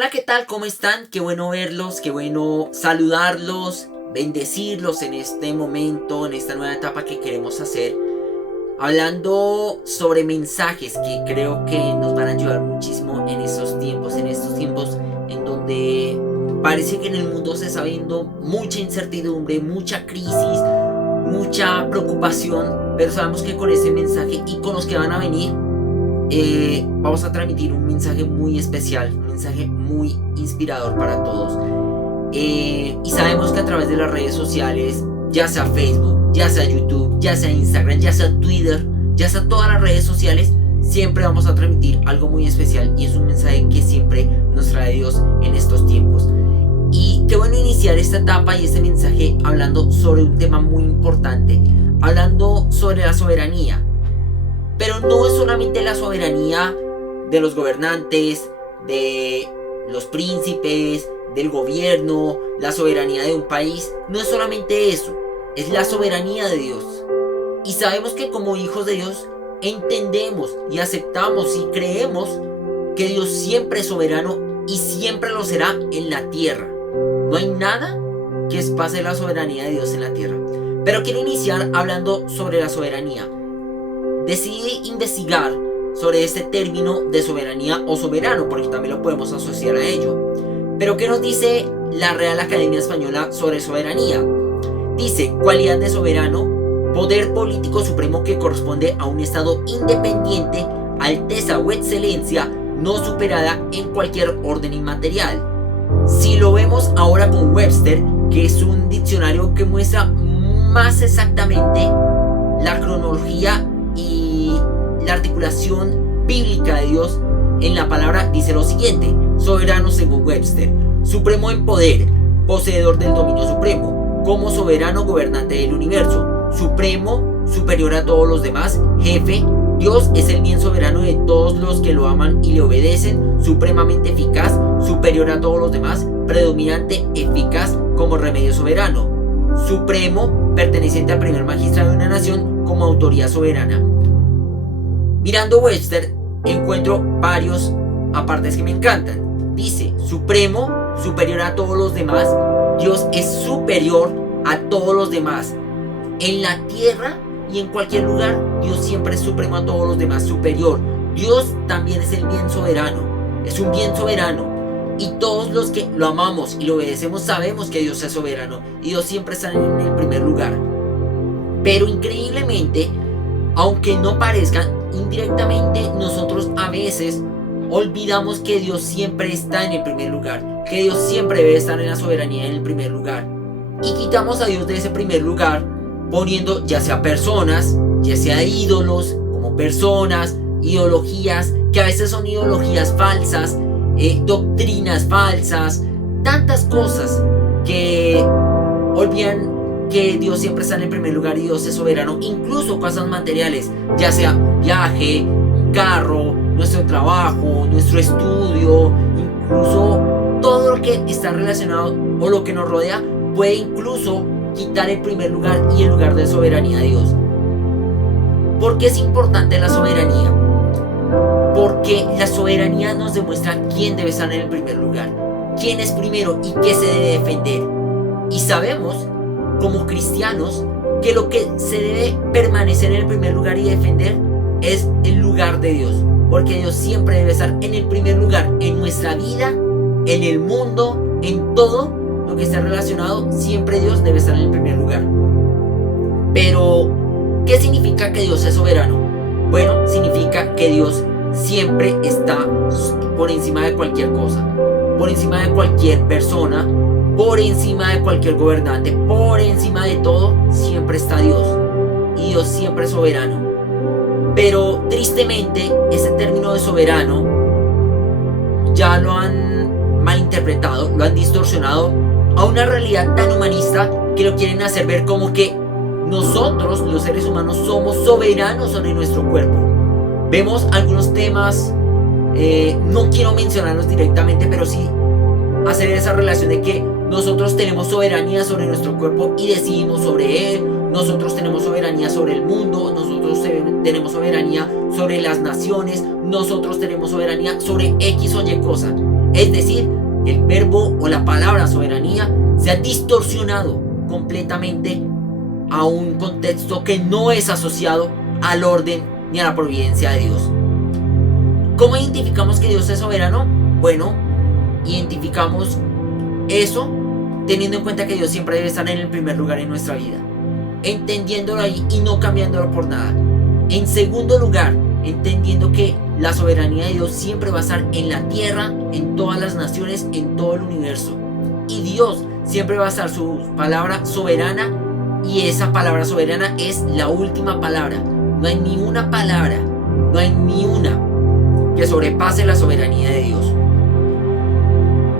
Hola, ¿qué tal? ¿Cómo están? Qué bueno verlos, qué bueno saludarlos, bendecirlos en este momento, en esta nueva etapa que queremos hacer, hablando sobre mensajes que creo que nos van a ayudar muchísimo en estos tiempos en donde parece que en el mundo se está viendo mucha incertidumbre, mucha crisis, mucha preocupación, pero sabemos que con este mensaje y con los que van a venir, vamos a transmitir un mensaje muy especial, un mensaje muy inspirador para todos. Y sabemos que a través de las redes sociales, ya sea Facebook, ya sea YouTube, ya sea Instagram, ya sea Twitter, ya sea todas las redes sociales, siempre vamos a transmitir algo muy especial y es un mensaje que siempre nos trae Dios en estos tiempos. Y qué bueno iniciar esta etapa y este mensaje hablando sobre un tema muy importante, hablando sobre la soberanía. Pero no es solamente la soberanía de los gobernantes, de los príncipes, del gobierno, la soberanía de un país. No es solamente eso, es la soberanía de Dios. Y sabemos que como hijos de Dios entendemos y aceptamos y creemos que Dios siempre es soberano y siempre lo será en la tierra. No hay nada que espase la soberanía de Dios en la tierra. Pero quiero iniciar hablando sobre la soberanía. Decidí investigar sobre este término de soberanía o soberano, porque también lo podemos asociar a ello. Pero ¿qué nos dice la Real Academia Española sobre soberanía? Dice: cualidad de soberano, poder político supremo que corresponde a un estado independiente, alteza o excelencia no superada en cualquier orden inmaterial. Si lo vemos ahora con Webster, que es un diccionario que muestra más exactamente la cronología y la articulación bíblica de Dios en la palabra, dice lo siguiente: soberano según Webster, supremo en poder, poseedor del dominio supremo, como soberano gobernante del universo, supremo, superior a todos los demás, jefe. Dios es el bien soberano de todos los que lo aman y le obedecen, supremamente eficaz, superior a todos los demás, predominante, eficaz como remedio soberano, supremo, perteneciente al primer magistrado de una nación como autoridad soberana. Mirando Webster encuentro varios apartes que me encantan. Dice: supremo, superior a todos los demás. Dios es superior a todos los demás. En la tierra y en cualquier lugar, Dios siempre es supremo a todos los demás, superior. Dios también es el bien soberano, es un bien soberano. Y todos los que lo amamos y lo obedecemos sabemos que Dios es soberano y Dios siempre está en el primer lugar. Pero increíblemente, aunque no parezca, indirectamente nosotros a veces olvidamos que Dios siempre está en el primer lugar, que Dios siempre debe estar en la soberanía en el primer lugar. Y quitamos a Dios de ese primer lugar poniendo ya sea personas, ya sea ídolos como personas, ideologías que a veces son ideologías falsas, doctrinas falsas, tantas cosas que olvidan que Dios siempre está en el primer lugar y Dios es soberano, incluso cosas materiales, ya sea un viaje, un carro, nuestro trabajo, nuestro estudio, incluso todo lo que está relacionado o lo que nos rodea puede incluso quitar el primer lugar y el lugar de soberanía de Dios. ¿Por qué es importante la soberanía? Porque la soberanía nos demuestra quién debe estar en el primer lugar, quién es primero y qué se debe defender. Y sabemos, como cristianos, que lo que se debe permanecer en el primer lugar y defender es el lugar de Dios, porque Dios siempre debe estar en el primer lugar, en nuestra vida, en el mundo, en todo lo que esté relacionado, siempre Dios debe estar en el primer lugar. Pero, ¿qué significa que Dios es soberano? Bueno, significa que Dios siempre está por encima de cualquier cosa, por encima de cualquier persona, por encima de cualquier gobernante, por encima de todo, siempre está Dios. Y Dios siempre es soberano. Pero tristemente, ese término de soberano ya lo han malinterpretado, lo han distorsionado a una realidad tan humanista que lo quieren hacer ver como que nosotros, los seres humanos, somos soberanos sobre nuestro cuerpo. Vemos algunos temas, no quiero mencionarlos directamente, pero sí hacer esa relación de que nosotros tenemos soberanía sobre nuestro cuerpo y decidimos sobre él. Nosotros tenemos soberanía sobre el mundo, nosotros tenemos soberanía sobre las naciones, nosotros tenemos soberanía sobre X o Y cosa. Es decir, el verbo o la palabra soberanía se ha distorsionado completamente a un contexto que no es asociado al orden ni a la providencia de Dios. ¿Cómo identificamos que Dios es soberano? Bueno, identificamos eso teniendo en cuenta que Dios siempre debe estar en el primer lugar en nuestra vida, entendiéndolo ahí y no cambiándolo por nada. En segundo lugar, entendiendo que la soberanía de Dios siempre va a estar en la tierra, en todas las naciones, en todo el universo. Y Dios siempre va a estar su palabra soberana, y esa palabra soberana es la última palabra. No hay ni una palabra, no hay ni una que sobrepase la soberanía de Dios.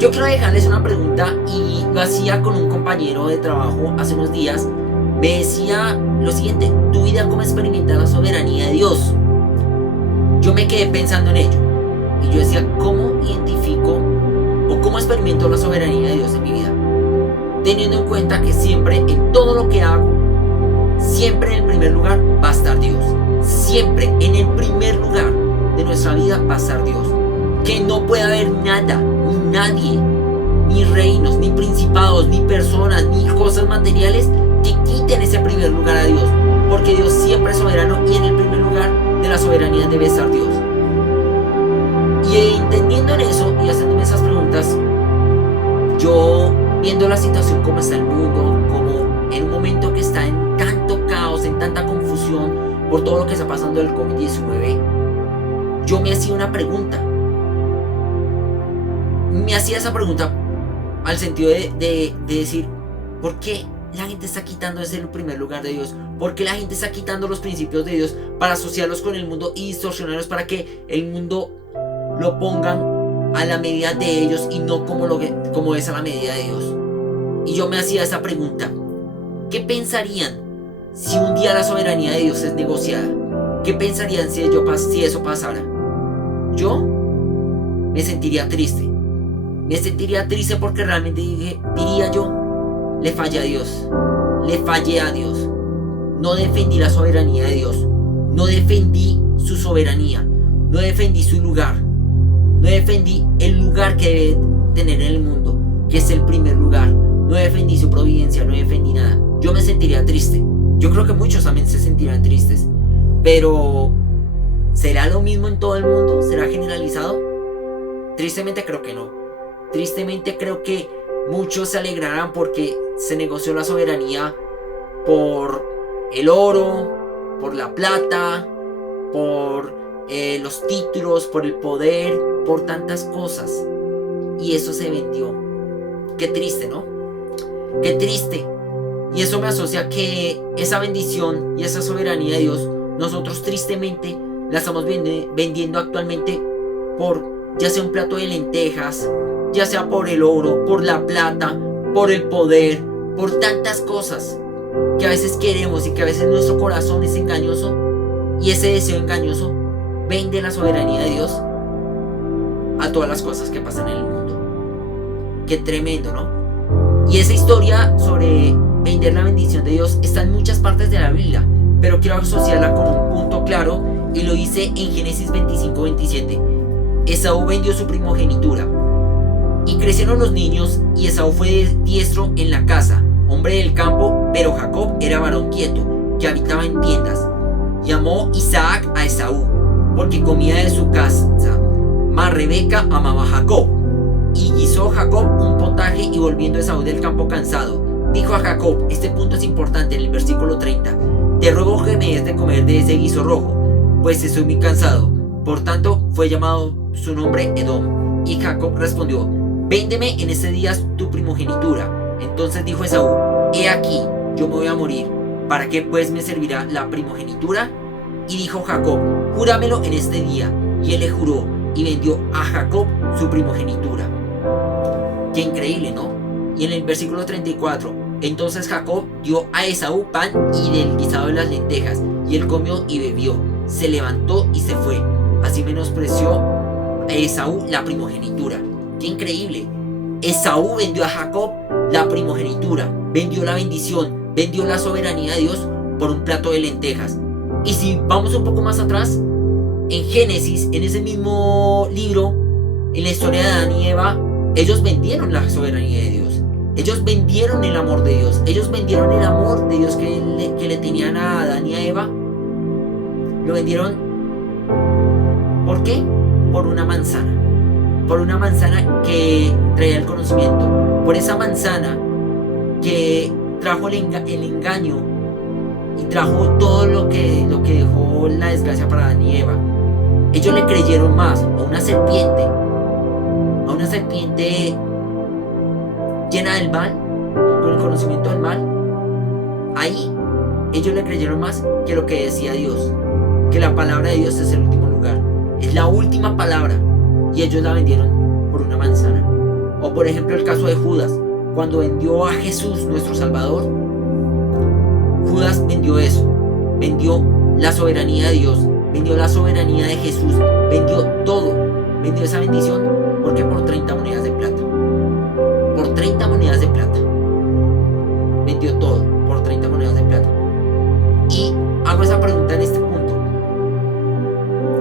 Yo quiero dejarles una pregunta, y lo hacía con un compañero de trabajo hace unos días. Me decía lo siguiente: ¿tu vida cómo experimenta la soberanía de Dios? Yo me quedé pensando en ello, y yo decía, ¿cómo identifico o cómo experimento la soberanía de Dios en mi vida? Teniendo en cuenta que siempre, en todo lo que hago, siempre en el primer lugar va a estar Dios. Siempre en el primer lugar de nuestra vida va a estar Dios. Que no puede haber nada, ni nadie, ni reinos, ni principados, ni personas, ni cosas materiales que quiten ese primer lugar a Dios. Porque Dios siempre es soberano, y en el primer lugar de la soberanía debe estar Dios. Y entendiendo en eso y haciéndome esas preguntas, yo, viendo la situación como está el mundo, como en un momento que está en tanto caos, en tanta confusión por todo lo que está pasando del COVID-19, yo me hacía una pregunta. Me hacía esa pregunta al sentido de decir, ¿por qué la gente está quitando ese primer lugar de Dios? ¿Por qué la gente está quitando los principios de Dios para asociarlos con el mundo y distorsionarlos para que el mundo lo pongan a la medida de ellos y no como es a la medida de Dios? Y yo me hacía esa pregunta: ¿qué pensarían si un día la soberanía de Dios es negociada? ¿Qué pensarían si eso pasara? Yo me sentiría triste. Me sentiría triste porque realmente diría yo, le fallé a Dios. Le fallé a Dios. No defendí la soberanía de Dios. No defendí su soberanía. No defendí su lugar. No defendí el lugar que debe tener en el mundo, que es el primer lugar. No defendí su providencia. No defendí nada. Yo me sentiría triste. Yo creo que muchos también se sentirán tristes. Pero ¿será lo mismo en todo el mundo? ¿Será generalizado? Tristemente creo que no. Tristemente creo que muchos se alegrarán porque se negoció la soberanía por el oro, por la plata, por los títulos, por el poder, por tantas cosas. Y eso se vendió. Qué triste, ¿no? Qué triste. Y eso me asocia que esa bendición y esa soberanía de Dios, nosotros tristemente la estamos vendiendo actualmente por ya sea un plato de lentejas, ya sea por el oro, por la plata, por el poder, por tantas cosas que a veces queremos y que a veces nuestro corazón es engañoso, y ese deseo engañoso vende la soberanía de Dios a todas las cosas que pasan en el mundo. Qué tremendo, ¿no? Y esa historia sobre vender la bendición de Dios está en muchas partes de la Biblia, pero quiero asociarla con un punto claro, y lo dice en Génesis 25:27. Esaú vendió su primogenitura. Y crecieron los niños, y Esaú fue diestro en la casa, hombre del campo, pero Jacob era varón quieto, que habitaba en tiendas. Llamó Isaac a Esaú, porque comía de su casa, mas Rebeca amaba a Jacob. Y guisó Jacob un potaje, y volviendo Esaú del campo cansado, dijo a Jacob, este punto es importante en el versículo 30, te ruego que me des de comer de ese guiso rojo, pues estoy muy cansado. Por tanto fue llamado su nombre Edom. Y Jacob respondió, véndeme en este día tu primogenitura. Entonces dijo Esaú, he aquí, yo me voy a morir, ¿para qué pues me servirá la primogenitura? Y dijo Jacob, júramelo en este día. Y él le juró, y vendió a Jacob su primogenitura. Qué increíble, ¿no? Y en el versículo 34, entonces Jacob dio a Esaú pan y del guisado de las lentejas, y él comió y bebió, se levantó y se fue. Así menospreció a Esaú la primogenitura. ¡Qué increíble! Esaú vendió a Jacob la primogenitura, vendió la bendición, vendió la soberanía de Dios por un plato de lentejas. Y si vamos un poco más atrás, en Génesis, en ese mismo libro, En la historia de Adán y Eva, ellos vendieron la soberanía de Dios. Ellos vendieron el amor de Dios. Ellos vendieron el amor de Dios que le tenían a Adán y a Eva. Lo vendieron. ¿Por qué? Por una manzana. Por una manzana que traía el conocimiento. Por esa manzana que trajo el engaño y trajo todo lo que dejó la desgracia para Adán y Eva. Ellos le creyeron más a una serpiente llena del mal, con el conocimiento del mal. Ahí ellos le creyeron más que lo que decía Dios, que la palabra de Dios es el último lugar, es la última palabra, y ellos la vendieron por una manzana. O por ejemplo el caso de Judas, cuando vendió a Jesús nuestro Salvador. Judas vendió eso, vendió la soberanía de Dios, vendió la soberanía de Jesús, vendió todo, vendió esa bendición. ¿Por qué? Por 30 monedas de plata. Por 30 monedas de plata. Vendió todo por 30 monedas de plata. Y hago esa pregunta en este punto.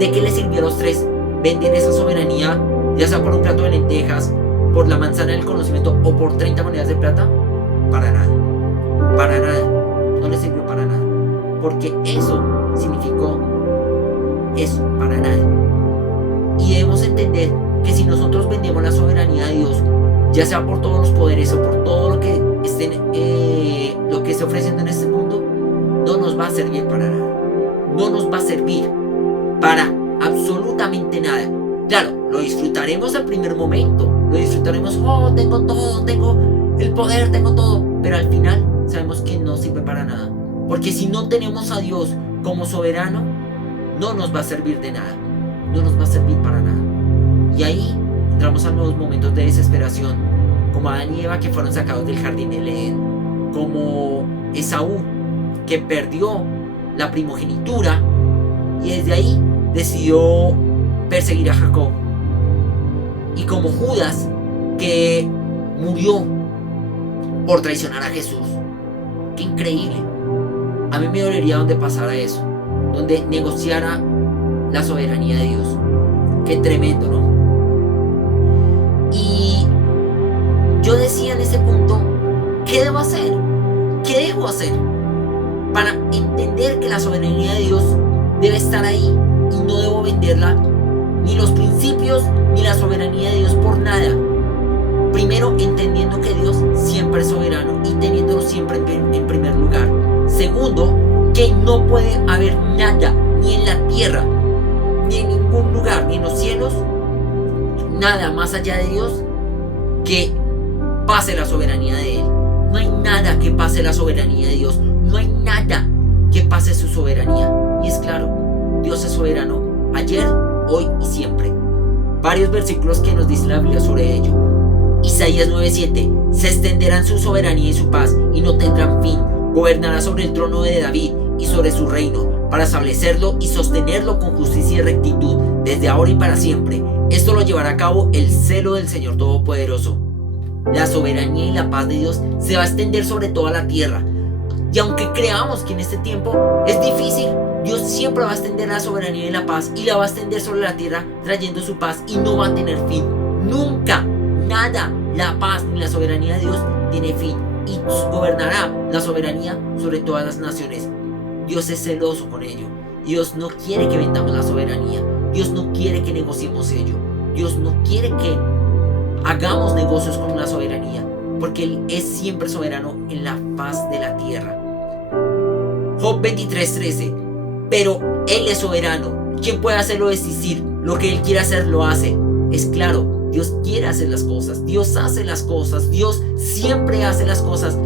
¿De qué les sirvió a los tres vender esa soberanía, ya sea por un plato de lentejas, por la manzana del conocimiento o por 30 monedas de plata? Para nada. Para nada. No les sirvió para nada. Porque eso significó eso, para nada. Y debemos entender que si nosotros vendemos la soberanía de Dios, ya sea por todos los poderes o por todo lo que esté ofreciendo en este mundo, no nos va a servir para nada. No nos va a servir para absolutamente nada. Claro, lo disfrutaremos al primer momento. Lo disfrutaremos, oh, tengo todo, tengo el poder, tengo todo. Pero al final sabemos que no sirve para nada. Porque si no tenemos a Dios como soberano, no nos va a servir de nada. No nos va a servir para nada. Y ahí entramos a nuevos momentos de desesperación, como Adán y Eva que fueron sacados del jardín del Edén, como Esaú que perdió la primogenitura y desde ahí decidió perseguir a Jacob, y como Judas que murió por traicionar a Jesús. ¡Qué increíble! A mí me dolería donde pasara eso, donde negociara la soberanía de Dios. ¡Qué tremendo!, ¿no? Y yo decía en ese punto, ¿qué debo hacer? ¿Qué debo hacer para entender que la soberanía de Dios debe estar ahí y no debo venderla, ni los principios ni la soberanía de Dios por nada? Primero, entendiendo que Dios siempre es soberano y teniéndolo siempre en primer lugar. Segundo, que no puede haber nada, ni en la tierra, ni en ningún lugar, ni en los cielos, nada más allá de Dios que pase la soberanía de Él. No hay nada que pase la soberanía de Dios. No hay nada que pase su soberanía. Y es claro, Dios es soberano ayer, hoy y siempre. Varios versículos que nos dice la Biblia sobre ello. Isaías 9:7: se extenderán su soberanía y su paz y no tendrán fin. Gobernará sobre el trono de David y sobre su reino, para establecerlo y sostenerlo con justicia y rectitud desde ahora y para siempre. Esto lo llevará a cabo el celo del Señor Todopoderoso. La soberanía y la paz de Dios se va a extender sobre toda la tierra. Y aunque creamos que en este tiempo es difícil, Dios siempre va a extender la soberanía y la paz, y la va a extender sobre la tierra trayendo su paz, y no va a tener fin. Nunca, nada, la paz ni la soberanía de Dios tiene fin, y gobernará la soberanía sobre todas las naciones. Dios es celoso con ello. Dios no quiere que vendamos la soberanía. Dios no quiere que negociemos ello. Dios no quiere que hagamos negocios con la soberanía, porque Él es siempre soberano en la faz de la tierra. Job 23:13: pero Él es soberano. ¿Quién puede hacerlo desistir? Lo que Él quiere hacer lo hace. Es claro, Dios quiere hacer las cosas. Dios hace las cosas. Dios siempre hace las cosas.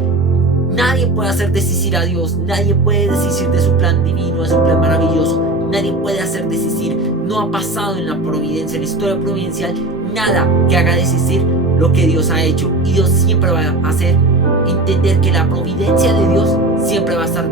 Nadie puede hacer desistir a Dios. Nadie puede desistir de su plan divino, de su plan maravilloso. Nadie puede hacer desistir. No ha pasado en la providencia, en la historia providencial, nada que haga desistir lo que Dios ha hecho. Y Dios siempre va a hacer entender que la providencia de Dios siempre va a estar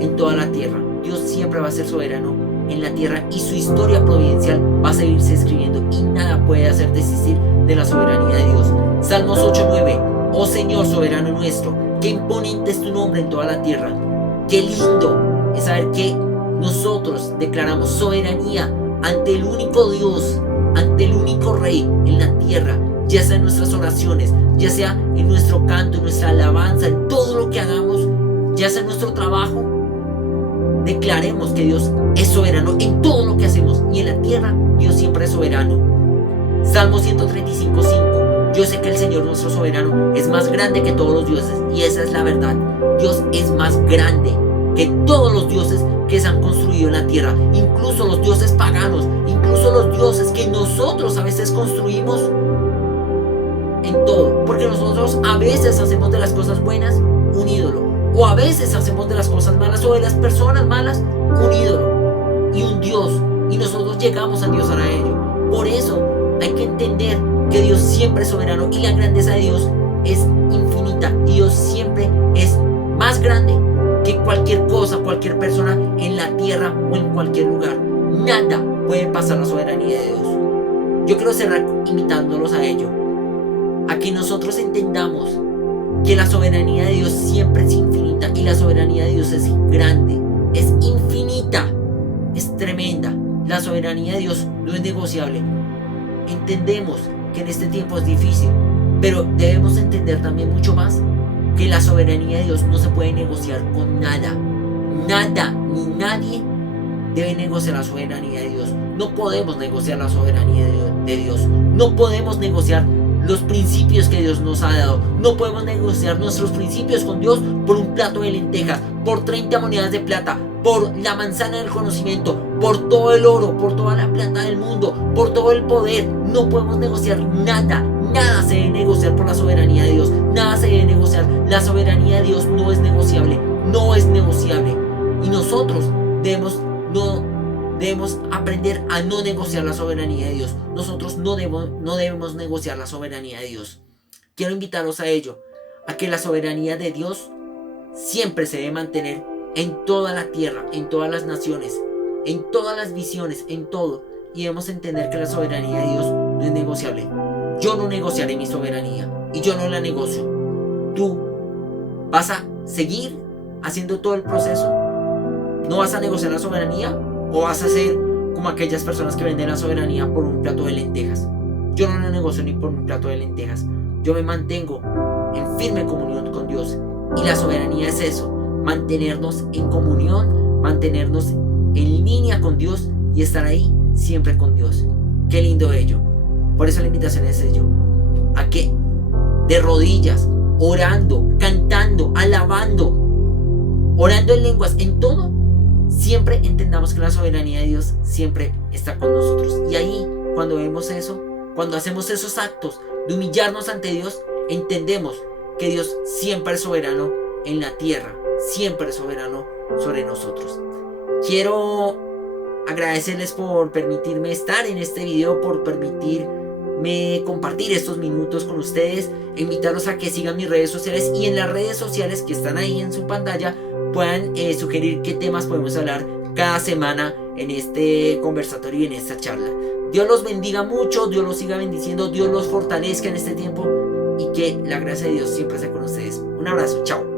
en toda la tierra. Dios siempre va a ser soberano en la tierra, y su historia providencial va a seguirse escribiendo, y nada puede hacer desistir de la soberanía de Dios. Salmos 8:9: oh Señor soberano nuestro, qué imponente es tu nombre en toda la tierra. Qué lindo es saber que nosotros declaramos soberanía ante el único Dios ante el único Rey en la tierra, ya sea en nuestras oraciones, ya sea en nuestro canto, en nuestra alabanza, en todo lo que hagamos, ya sea en nuestro trabajo. Declaremos que Dios es soberano en todo lo que hacemos, y en la tierra Dios siempre es soberano. Salmo 135:5. Yo sé que el Señor nuestro soberano es más grande que todos los dioses, y esa es la verdad. Dios es más grande que todos los dioses que se han construido en la tierra, incluso los dioses paganos, incluso los dioses que nosotros a veces construimos en todo, porque nosotros a veces hacemos de las cosas buenas un ídolo, o a veces hacemos de las cosas malas o de las personas malas un ídolo y un Dios, y nosotros llegamos a Dios a ello. Por eso hay que entender que Dios siempre es soberano, y la grandeza de Dios es infinita, y Dios siempre es más grande que cualquier cosa, cualquier persona en la tierra o en cualquier lugar. Nada puede pasar la soberanía de Dios. Yo quiero cerrar invitándolos a ello, a que nosotros entendamos que la soberanía de Dios siempre es infinita, y la soberanía de Dios es grande, es infinita, es tremenda. La soberanía de Dios no es negociable. Entendemos que en este tiempo es difícil, pero debemos entender también mucho más que la soberanía de Dios no se puede negociar con nada. Nada ni nadie debe negociar la soberanía de Dios. No podemos negociar la soberanía de Dios. No podemos negociar los principios que Dios nos ha dado. No podemos negociar nuestros principios con Dios por un plato de lentejas, por 30 monedas de plata, por la manzana del conocimiento, por todo el oro, por toda la plata del mundo, por todo el poder. No podemos negociar nada. Nada se debe negociar por la soberanía de Dios. Nada se debe negociar. La soberanía de Dios no es negociable. No es negociable. Y nosotros debemos aprender a no negociar la soberanía de Dios. Nosotros no debemos negociar la soberanía de Dios. Quiero invitaros a ello, a que la soberanía de Dios siempre se debe mantener en toda la tierra, en todas las naciones, en todas las visiones, en todo. Y debemos entender que la soberanía de Dios no es negociable. Yo no negociaré mi soberanía, y yo no la negocio. Tú vas a seguir haciendo todo el proceso. ¿No vas a negociar la soberanía? ¿O vas a ser como aquellas personas que venden la soberanía por un plato de lentejas? Yo no la negocio ni por un plato de lentejas. Yo me mantengo en firme comunión con Dios. Y la soberanía es eso: mantenernos en comunión, mantenernos en línea con Dios y estar ahí siempre con Dios. Qué lindo ello. Por eso la invitación es ello, a que de rodillas, orando, cantando, alabando, orando en lenguas, en todo, siempre entendamos que la soberanía de Dios siempre está con nosotros. Y ahí, cuando vemos eso, cuando hacemos esos actos de humillarnos ante Dios, entendemos que Dios siempre es soberano en la tierra, siempre es soberano sobre nosotros. Quiero agradecerles por permitirme estar en este video, por permitirme compartir estos minutos con ustedes, invitarlos a que sigan mis redes sociales, y en las redes sociales que están ahí en su pantalla puedan sugerir qué temas podemos hablar cada semana en este conversatorio y en esta charla. Dios los bendiga mucho, Dios los siga bendiciendo, Dios los fortalezca en este tiempo, y que la gracia de Dios siempre esté con ustedes. Un abrazo, chao.